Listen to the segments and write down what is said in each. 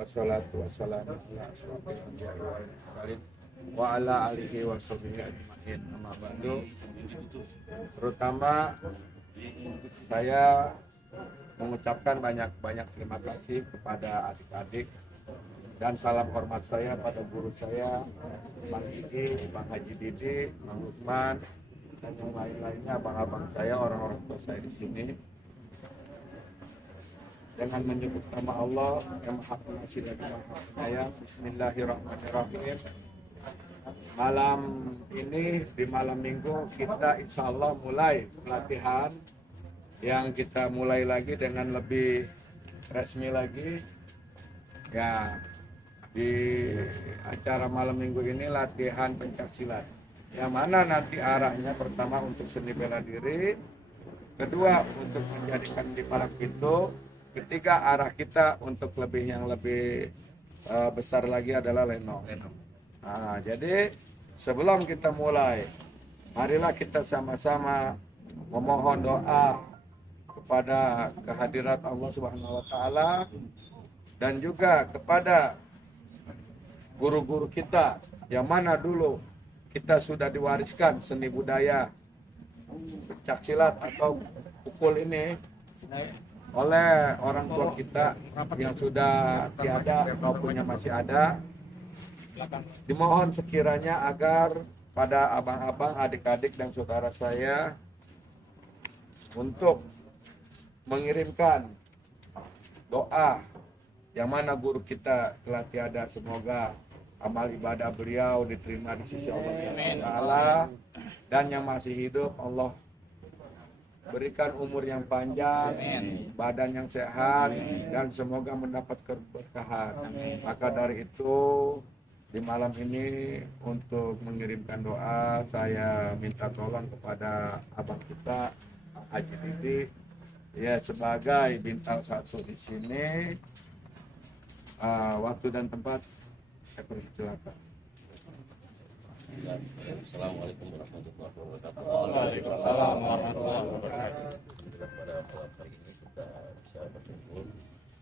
wassalatu wassalamu ala asyrofil anbiya'i wal mursalin wa ala alihi wa sahbihi ajma'in. Amma ba'du. Terutama saya mengucapkan banyak terima kasih kepada adik-adik dan salam hormat saya pada guru saya, Bang Didi, Bang Haji Didi, Bang Lukman, dan yang lain-lainnya, abang-abang saya, orang-orang tua saya di sini. Dengan menyebut nama Allah yang Maha Pengasih lagi Maha Penyayang. Bismillahirrahmanirrahim. Malam ini, di malam minggu, kita insya Allah mulai pelatihan yang kita mulai lagi dengan lebih resmi lagi. Ya, di acara malam minggu ini latihan pencaksilat. Yang mana nanti arahnya pertama untuk seni bela diri, kedua untuk menjadikan di palang pintu, ketiga arah kita untuk yang lebih besar lagi adalah lenong. Nah, jadi sebelum kita mulai, marilah kita sama-sama memohon doa kepada kehadirat Allah Subhanahu wa taala dan juga kepada guru-guru kita yang mana dulu kita sudah diwariskan seni budaya pencaksilat atau pukul ini oleh orang tua kita yang sudah tiada maupun yang masih ada. Dimohon sekiranya agar pada abang-abang, adik-adik dan saudara saya untuk mengirimkan doa yang mana guru kita telah tiada, semoga amal ibadah beliau diterima di sisi Allah Taala, dan yang masih hidup Allah berikan umur yang panjang, badan yang sehat, dan semoga mendapat keberkahan. Maka dari itu di malam ini untuk mengirimkan doa saya minta tolong kepada abang kita Haji Didi, ya sebagai bintang satu di sini. Waktu dan tempat saya persilakan. Assalamualaikum warahmatullahi wabarakatuh. Waalaikumsalam warahmatullahi wabarakatuh. Pada malam hari ini kita bisa berkumpul.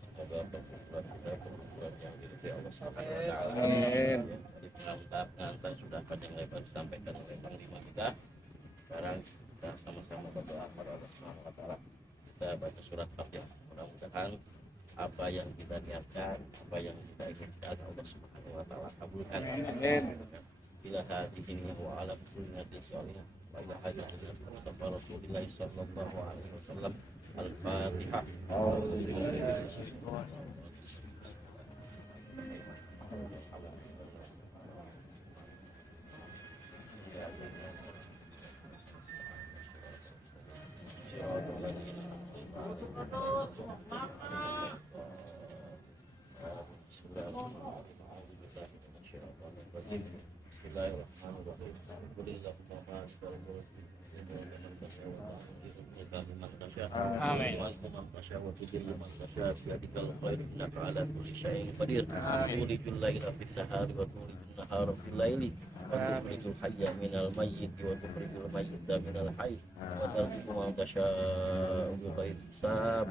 Semoga perkumpulan kita perkumpulan yang diridhai Allah Subhanahu wa taala. Amin. Di pengantar sudah panjang lebar disampaikan oleh panglima kita. Sekarang kita sama-sama berdoa kepada Allah Subhanahu wa taala. Kita baca surat Fatihah. Mudah-mudahan apa yang kita niatkan, apa yang kita inginkan Allah Subhanahu wa taala kabulkan. Amin. Bila hadihi wa ala kulli nabiyin salihah wa ila hadihi Mustafa Rasulullah sallallahu alaihi wasallam. Al-Fatihah. Amin. وتخرج الحي من الميت وتخرج الميت من الحي وترزق من تشاء بغير حساب.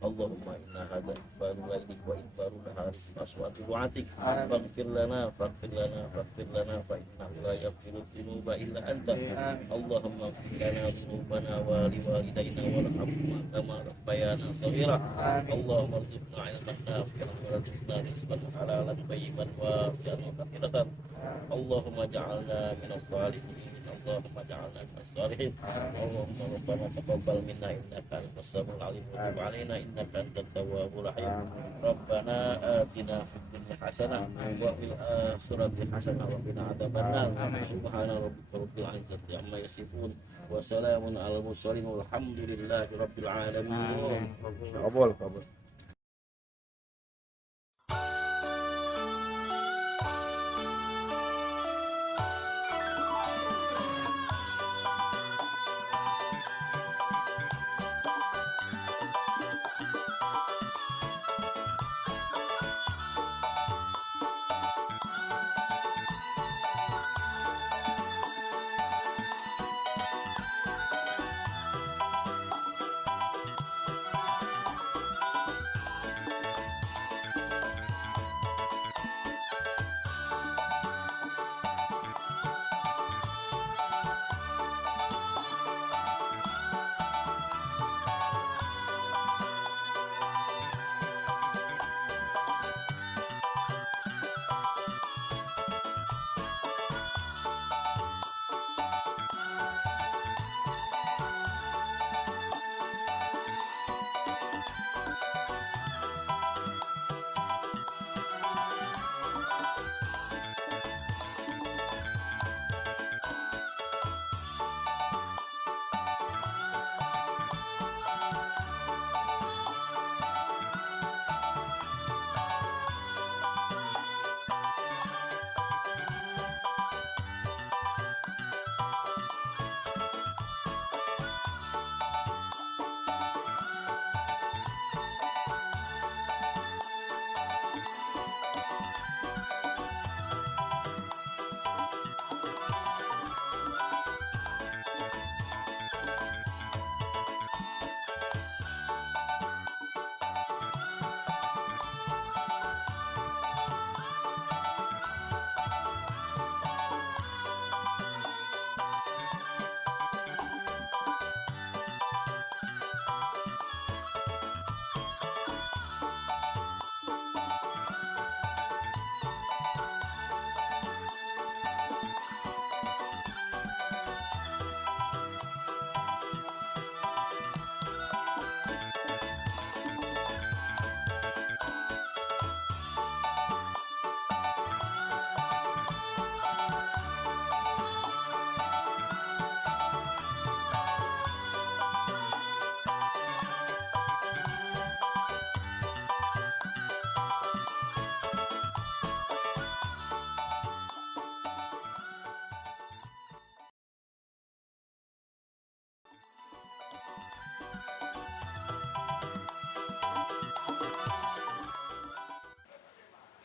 اللهم إنا هذا إقبال ليلك وإدبار نهارك وأصوات دعاتك فاغفر لنا فإنه لا يغفر الذنوب إلا أنت. اللهم اغفر لنا ذنوبنا ولوالدينا وارحمهما كما ربيانا صغيرا. اللهم ارزقنا علما نافعا وارزقنا رزقا حلالا طيبا واسعا وكثيرا. اللهم اجعلنا من الصالحين. اللهم اجعلنا من الصالحين. اللهم ربنا تقبل منا إنك أنت السميع العليم وتب علينا إنك أنت التواب الرحيم. ربنا آتنا في الدنيا حسنة وفي الآخرة حسنة وقنا عذاب النار. سبحان ربك رب العزة عما يصفون وسلام على المرسلين والحمد لله رب العالمين. Kabul.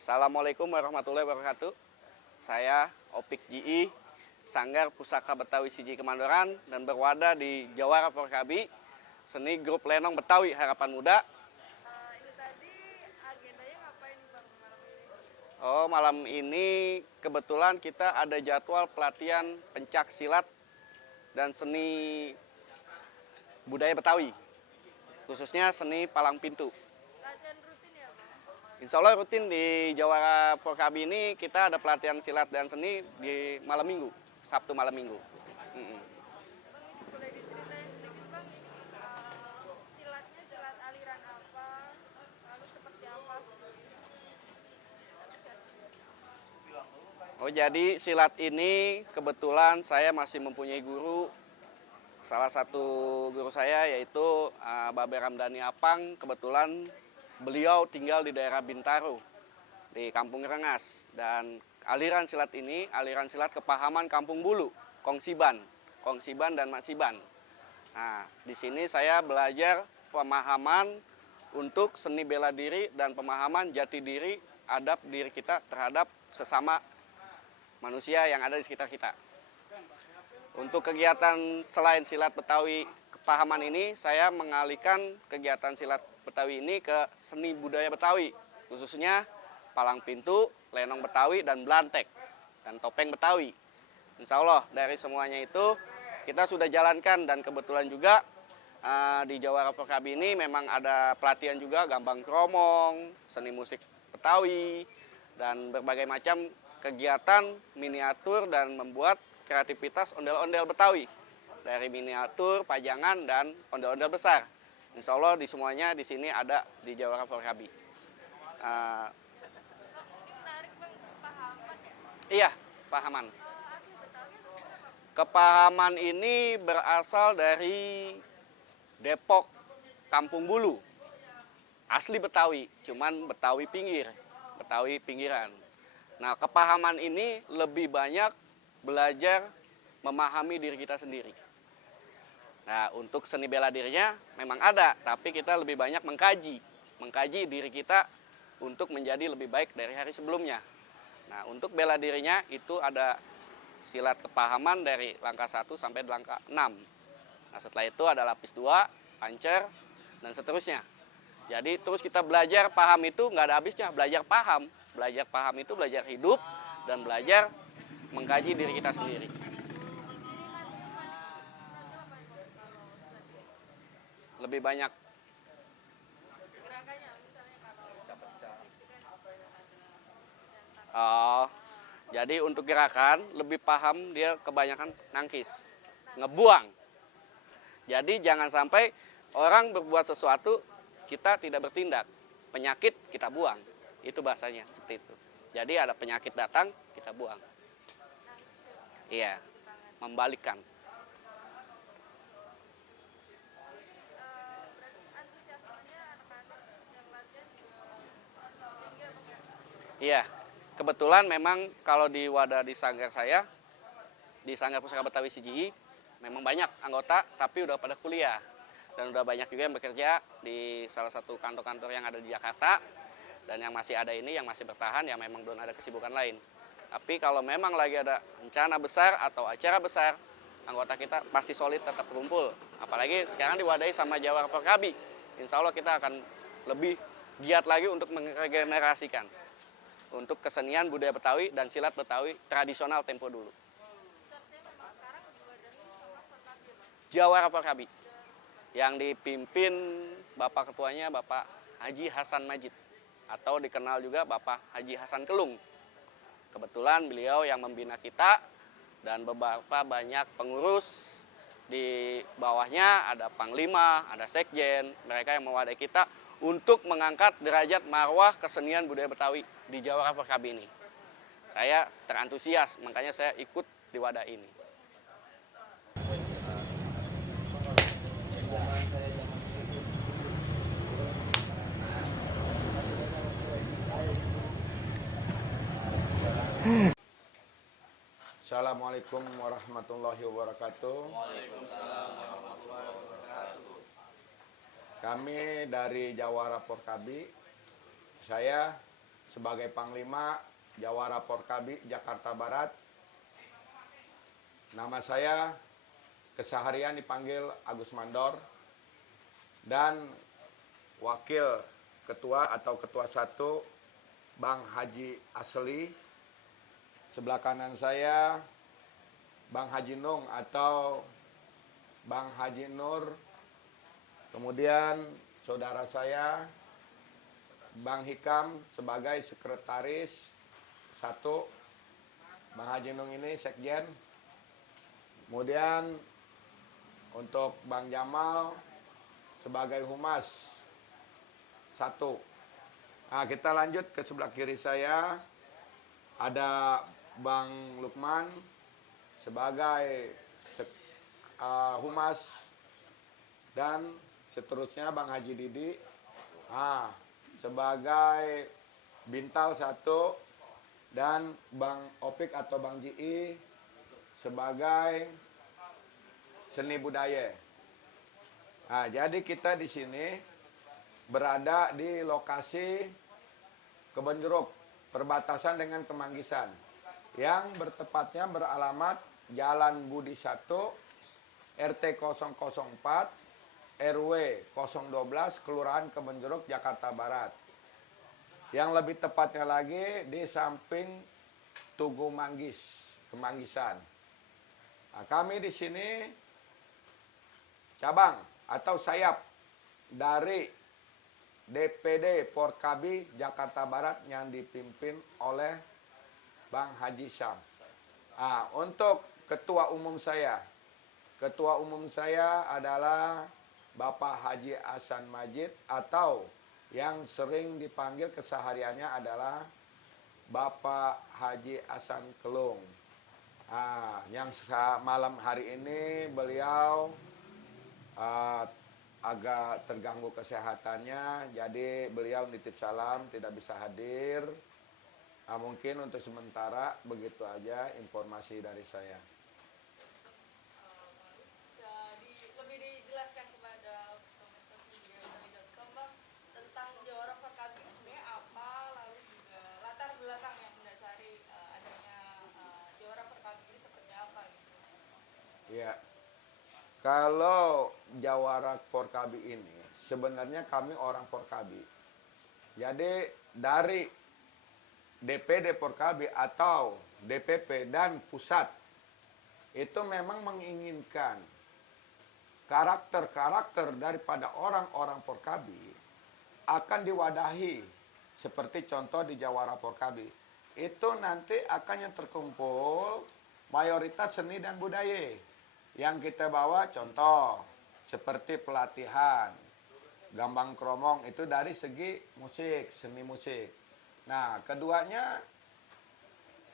Assalamualaikum warahmatullahi wabarakatuh. Saya Opik GI, Sanggar Pusaka Betawi Siji Kemandoran dan berwadah di Jawara Porkabi, seni grup lenong Betawi Harapan Muda. Ini tadi agendanya ngapain Bang malam ini? Oh, malam ini kebetulan kita ada jadwal pelatihan pencak silat dan seni budaya Betawi, khususnya seni palang pintu. Latihan rutin ya Bang? Insya Allah rutin di Jawara Porkabi ini kita ada pelatihan silat dan seni di malam minggu, Sabtu malam minggu. Bang, boleh diceritain sedikit Bang, silatnya silat aliran apa, lalu seperti apa Oh, jadi silat ini kebetulan saya masih mempunyai guru. Salah satu guru saya yaitu Babe Ramdhani Apang. Kebetulan beliau tinggal di daerah Bintaro, di Kampung Rengas. Dan aliran silat ini, aliran silat kepahaman Kampung Bulu, Kongsiban dan Maksiban. Nah, di sini saya belajar pemahaman untuk seni bela diri dan pemahaman jati diri, adab diri kita terhadap sesama manusia yang ada di sekitar kita. Untuk kegiatan selain silat Betawi kepahaman ini, saya mengalihkan kegiatan silat Betawi ini ke seni budaya Betawi, khususnya palang pintu, lenong Betawi, dan belantek, dan topeng Betawi. Insya Allah dari semuanya itu kita sudah jalankan, dan kebetulan juga di Jawara Porkabi ini memang ada pelatihan juga gambang kromong, seni musik Betawi, dan berbagai macam kegiatan miniatur dan membuat kreativitas ondel-ondel Betawi dari miniatur, pajangan, dan ondel-ondel besar. Insya Allah di semuanya di sini ada di Jawara Porkabi. Ini menarik Bang, pahaman ya? Iya, pahaman. Asli Betawi atau berapa? Kepahaman ini berasal dari Depok, Kampung Bulu. Asli Betawi, cuman Betawi pinggir, Betawi pinggiran. Nah, kepahaman ini lebih banyak belajar memahami diri kita sendiri. Nah, untuk seni bela dirinya memang ada, tapi kita lebih banyak mengkaji diri kita untuk menjadi lebih baik dari hari sebelumnya. Nah, untuk bela dirinya itu ada silat kepahaman dari langkah 1 sampai langkah 6. Nah, setelah itu ada lapis 2, pancer, dan seterusnya. Jadi terus kita belajar paham itu nggak ada habisnya, belajar paham. Belajar paham itu belajar hidup dan belajar mengkaji diri kita sendiri. Lebih banyak Gerakannya misalnya kalau jadi untuk gerakan lebih paham dia kebanyakan nangkis, ngebuang. Jadi jangan sampai orang berbuat sesuatu kita tidak bertindak, penyakit kita buang. Itu bahasanya seperti itu. Jadi ada penyakit datang kita buang. Iya, membalikkan. berarti antusiasmenya anak-anak yang latihan juga tinggi ya Bang ya? Iya, kebetulan memang kalau di wadah di sanggar saya, di Sanggar Pusaka Betawi CGI, memang banyak anggota tapi udah pada kuliah. Dan udah banyak juga yang bekerja di salah satu kantor-kantor yang ada di Jakarta. Dan yang masih ada ini, yang masih bertahan, ya memang belum ada kesibukan lain. Tapi kalau memang lagi ada rencana besar atau acara besar, anggota kita pasti solid tetap kumpul. Apalagi sekarang diwadahi sama Jawara Porkabi. Insya Allah kita akan lebih giat lagi untuk meregenerasikan untuk kesenian budaya Betawi dan silat Betawi tradisional tempo dulu. Artinya memang sekarang diwadahi sama Porkabi ya Bang? Jawara Porkabi yang dipimpin Bapak Ketuanya Bapak Haji Hasan Majid, atau dikenal juga Bapak Haji Hasan Kelung. Kebetulan beliau yang membina kita dan beberapa banyak pengurus di bawahnya, ada Panglima, ada Sekjen, mereka yang mewadahi kita untuk mengangkat derajat marwah kesenian budaya Betawi di Jawara Porkabi ini. Saya terantusias, makanya saya ikut di wadah ini. Assalamualaikum warahmatullahi wabarakatuh. Kami dari Jawara Porkabi, saya sebagai Panglima Jawara Porkabi Jakarta Barat. Nama saya keseharian dipanggil Agus Mandor, dan Wakil Ketua atau Ketua 1 Bang Haji Asli. Sebelah kanan saya Bang Haji Nung atau Bang Haji Nur. Kemudian saudara saya Bang Hikam sebagai sekretaris 1. Bang Haji Nung ini sekjen. Kemudian untuk Bang Jamal sebagai humas 1. Nah, kita lanjut ke sebelah kiri saya. Ada Bang Lukman sebagai humas, dan seterusnya Bang Haji Didi sebagai Bintal 1, dan Bang Opik atau Bang Ji sebagai seni budaya. Nah, jadi kita di sini berada di lokasi Kebon Jeruk, perbatasan dengan Kemanggisan, yang bertepatnya beralamat Jalan Budi 1, RT 004, RW 012, Kelurahan Kebon Jeruk, Jakarta Barat. Yang lebih tepatnya lagi di samping Tugu Manggis, Kemanggisan. Nah, kami di sini cabang atau sayap dari DPD Porkabi Jakarta Barat yang dipimpin oleh Bang Haji Syam. Nah, untuk ketua umum saya adalah Bapak Haji Hasan Majid, atau yang sering dipanggil kesehariannya adalah Bapak Haji Hasan Kelung. Nah, yang malam hari ini beliau agak terganggu kesehatannya, jadi beliau nitip salam tidak bisa hadir. Nah, mungkin untuk sementara begitu aja informasi dari saya. Bisa lebih dijelaskan kepada pemirsa videotali.com, Bang, tentang Jawara Porkabi ini sebenarnya apa, lalu juga latar belakang yang mendasari adanya Jawara Porkabi ini seperti apa gitu. Ya. Kalau Jawara Porkabi ini, sebenarnya kami orang Porkabi. Jadi dari DPD Porkabi atau DPP dan pusat, itu memang menginginkan karakter-karakter daripada orang-orang Porkabi akan diwadahi. Seperti contoh di Jawara Porkabi. Itu nanti akan yang terkumpul mayoritas seni dan budaya. Yang kita bawa contoh seperti pelatihan gambang kromong, itu dari segi musik, seni musik. Nah, keduanya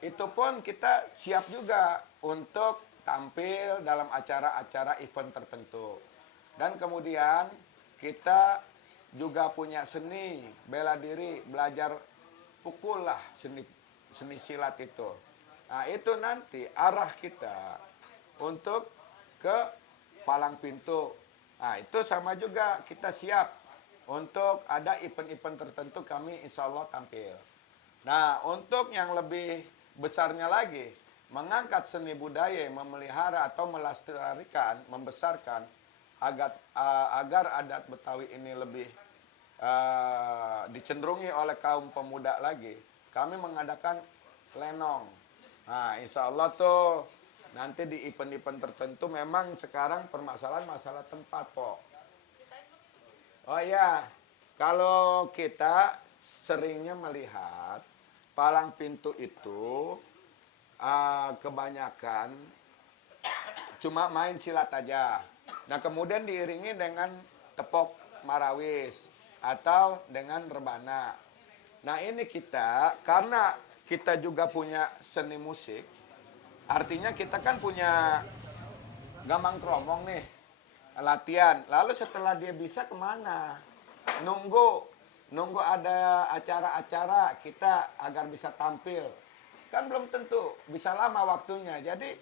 itu pun kita siap juga untuk tampil dalam acara-acara event tertentu. Dan kemudian kita juga punya seni bela diri, belajar pukul lah, seni silat itu. Nah, itu nanti arah kita untuk ke palang pintu. Nah, itu sama juga kita siap untuk ada event-event tertentu, kami insya Allah tampil. Nah, untuk yang lebih besarnya lagi, mengangkat seni budaya, memelihara atau melestarikan, membesarkan agar adat Betawi ini lebih dicenderungi oleh kaum pemuda lagi, kami mengadakan lenong. Nah, insya Allah tuh nanti di event-event tertentu memang sekarang permasalahan masalah tempat, Pok. Oh iya, kalau kita seringnya melihat palang pintu itu kebanyakan cuma main silat aja. Nah, kemudian diiringi dengan tepok marawis atau dengan rebana. Nah, ini kita, karena kita juga punya seni musik, artinya kita kan punya gambang kromong nih, latihan. Lalu setelah dia bisa kemana? Nunggu ada acara-acara kita agar bisa tampil. Kan belum tentu, bisa lama waktunya. Jadi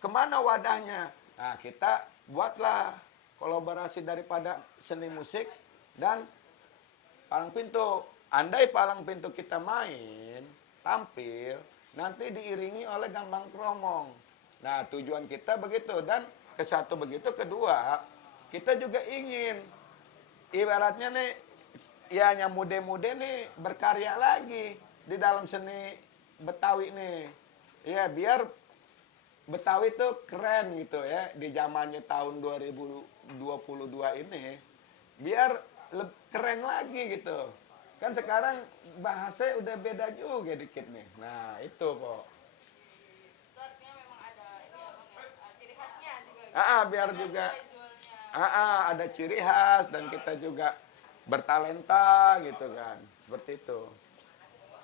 kemana wadahnya? Nah, kita buatlah kolaborasi daripada seni musik dan palang pintu. andai palang pintu kita main, tampil, nanti diiringi oleh gambang kromong. Nah, tujuan kita begitu. Dan ke satu begitu, kedua, kita juga ingin, ibaratnya nih, ya yang muda-muda nih berkarya lagi di dalam seni Betawi nih. Ya, biar Betawi tuh keren gitu ya, di zamannya tahun 2022 ini, biar keren lagi gitu. Kan sekarang bahasanya udah beda juga dikit nih. Nah, itu kok. Itu artinya memang ada ini ya bang ya, ciri khasnya juga gitu. Biar Ada juga nilai jualnya. ada ciri khas dan kita juga bertalenta gitu kan. Seperti itu.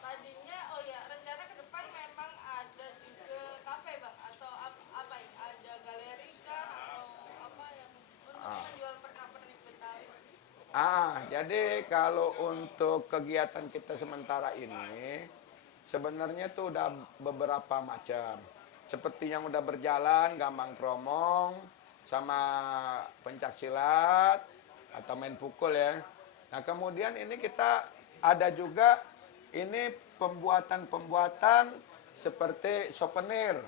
Tadinya, oh ya, rencana ke depan memang ada juga kafe bang, atau apa ya? Ada galeri kah atau apa yang untuk menjual pernak-pernik Betawi? Jadi kalau untuk kegiatan kita sementara ini, sebenarnya tuh udah beberapa macam. Seperti yang udah berjalan, gambang kromong, sama pencak silat, atau main pukul ya. Nah kemudian ini kita ada juga, ini pembuatan-pembuatan seperti souvenir.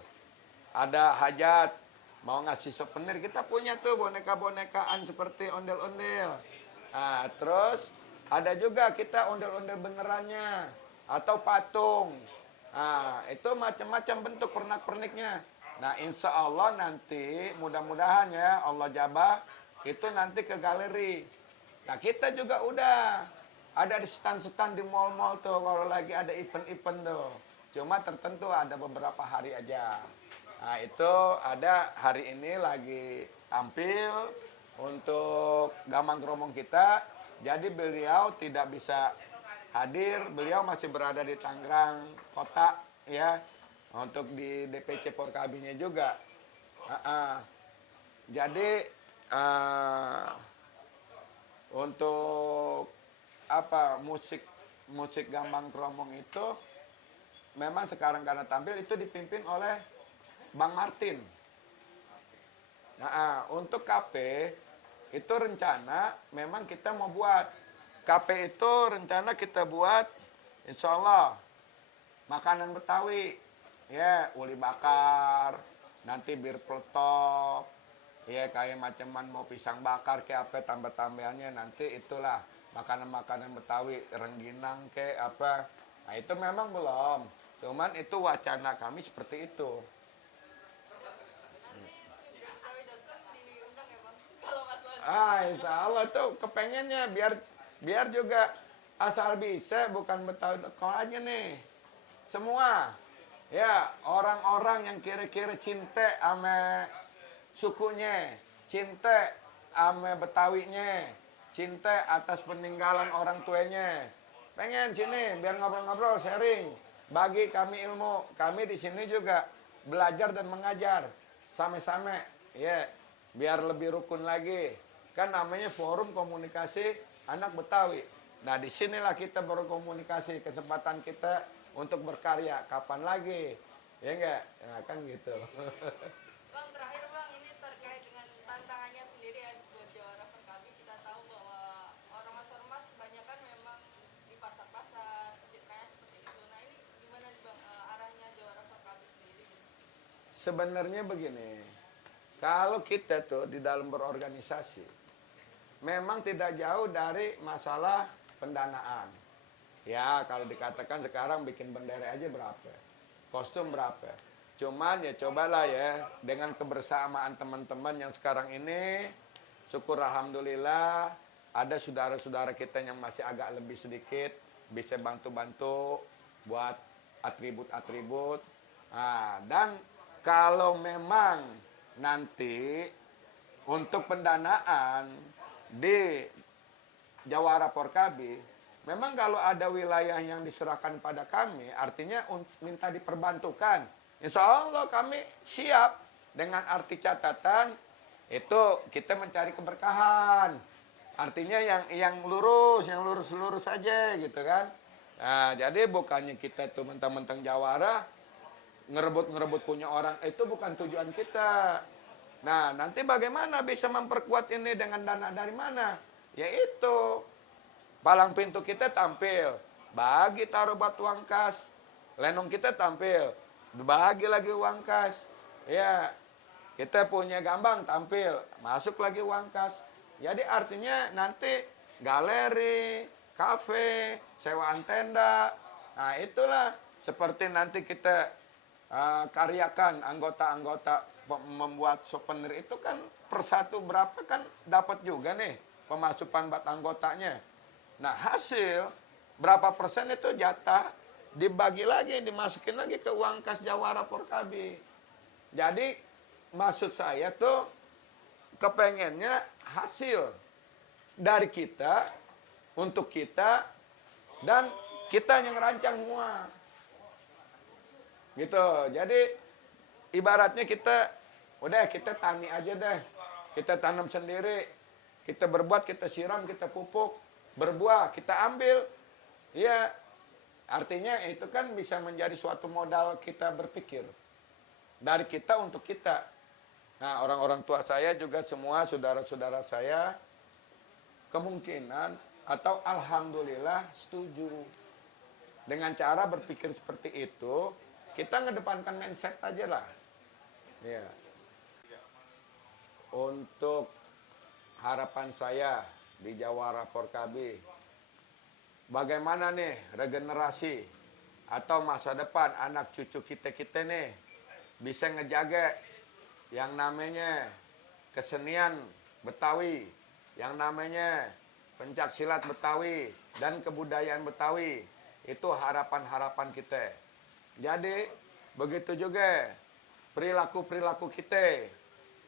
Ada hajat, mau ngasih souvenir, kita punya tuh boneka-bonekaan seperti ondel-ondel. Nah, terus ada juga kita ondel-ondel benerannya atau patung. Nah, itu macam-macam bentuk pernak-perniknya. Nah, insya Allah nanti mudah-mudahan ya Allah jabah itu nanti ke galeri. Nah, kita juga udah ada di stand-stand di mall-mall tuh kalau lagi ada event-event tuh. Cuma tertentu ada beberapa hari aja. Nah, itu ada hari ini lagi tampil untuk gambang kromong kita. Jadi beliau tidak bisa hadir, beliau masih berada di Tangerang kota ya, untuk di DPC Porkabinya juga. Jadi untuk musik gambang kromong itu memang sekarang karena tampil itu dipimpin oleh Bang Martin. Nah, untuk KP itu rencana memang kita mau buat. KP itu rencana kita buat insya Allah makanan Betawi. Ya, uli bakar, nanti bir peletok, ya kayak macaman mau pisang bakar kayak apa tambah-tambahannya nanti itulah makanan-makanan Betawi, rengginang kayak apa. Nah, itu memang belum. Cuman itu wacana kami seperti itu. Nanti Betawi.com diundang ya bang, kalau Mas Wandi. Insya Allah tuh kepengennya biar juga asal bisa bukan Betawi.com aja nih. Semua ya orang-orang yang kira-kira cinta sama sukunya, cinta sama Betawinya, cinta atas peninggalan orang tuanya. Pengen sini biar ngobrol-ngobrol, sharing, bagi kami ilmu. Kami di sini juga belajar dan mengajar sama-sama ya, biar lebih rukun lagi. Kan namanya forum komunikasi anak Betawi. Nah, disinilah kita berkomunikasi, kesempatan kita untuk berkarya. Kapan lagi? Ya enggak? Nah, kan gitu. Bang, terakhir bang, ini terkait dengan tantangannya sendiri ya buat Jawara Perkabi. Kita tahu bahwa ormas-ormas kebanyakan memang di pasar-pasar, citranya seperti itu. Nah, ini gimana nih bang, arahnya Jawara Perkabi sendiri? Sebenarnya begini, kalau kita tuh di dalam berorganisasi, memang tidak jauh dari masalah pendanaan. Ya, kalau dikatakan sekarang bikin bendera aja berapa? Kostum berapa? Cuman ya cobalah ya, dengan kebersamaan teman-teman yang sekarang ini, syukur alhamdulillah, ada saudara-saudara kita yang masih agak lebih sedikit, bisa bantu-bantu buat atribut-atribut. Nah, dan kalau memang nanti untuk pendanaan di Jawara Porkabi, memang kalau ada wilayah yang diserahkan pada kami, artinya minta diperbantukan. Insya Allah kami siap dengan arti catatan itu kita mencari keberkahan. Artinya yang lurus saja gitu kan. Nah, jadi bukannya kita tuh mentang-mentang Jawara ngerebut punya orang, itu bukan tujuan kita. Nah, nanti bagaimana bisa memperkuat ini dengan dana dari mana? Yaitu palang pintu kita tampil. bagi taruh batu uang kas. Lenong kita tampil, bagi lagi uang kas. Ya, kita punya gambang tampil, masuk lagi uang kas. Jadi artinya nanti galeri, kafe, sewaan tenda. Nah, itulah seperti nanti kita karyakan anggota-anggota membuat souvenir itu kan per satu berapa kan dapat juga nih pemasukan buat anggotanya. Nah, hasil berapa persen itu jatah dibagi lagi, dimasukin lagi ke uang kas Jawara Porkabi. Jadi maksud saya tuh kepengennya hasil dari kita untuk kita dan kita yang rancang semua. Gitu. Jadi ibaratnya kita tani aja deh. Kita tanam sendiri. Kita berbuat, kita siram, kita pupuk, berbuah, kita ambil. Ya, artinya itu kan bisa menjadi suatu modal kita berpikir. Dari kita untuk kita. Nah, orang-orang tua saya juga semua saudara-saudara saya kemungkinan atau alhamdulillah setuju. Dengan cara berpikir seperti itu, kita ngedepankan mindset aja lah. Ya. Untuk harapan saya di Jawara Porkabi, bagaimana nih regenerasi atau masa depan anak cucu kita nih bisa ngejaga yang namanya kesenian Betawi, yang namanya pencaksilat Betawi dan kebudayaan Betawi. Itu harapan-harapan kita. Jadi begitu juga perilaku-perilaku kita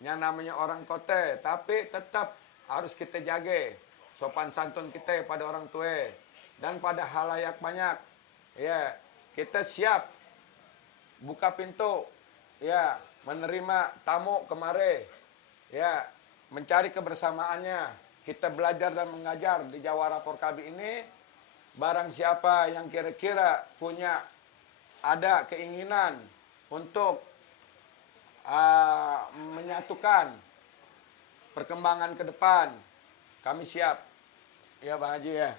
yang namanya orang kota, tapi tetap harus kita jaga sopan santun kita pada orang tua dan pada halayak banyak. Ya, kita siap buka pintu, ya, menerima tamu kemari, ya, mencari kebersamaannya. Kita belajar dan mengajar di Jawara Porkabi ini. Barang siapa yang kira-kira punya ada keinginan untuk menyatukan perkembangan ke depan, kami siap. Ya Bang Haji ya,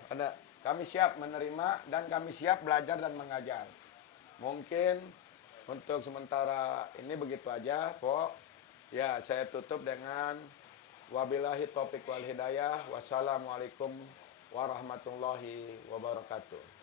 kami siap menerima dan kami siap belajar dan mengajar. Mungkin untuk sementara ini begitu aja, Pok. Ya, saya tutup dengan wabillahi taufiq wal hidayah. Wassalamualaikum warahmatullahi wabarakatuh.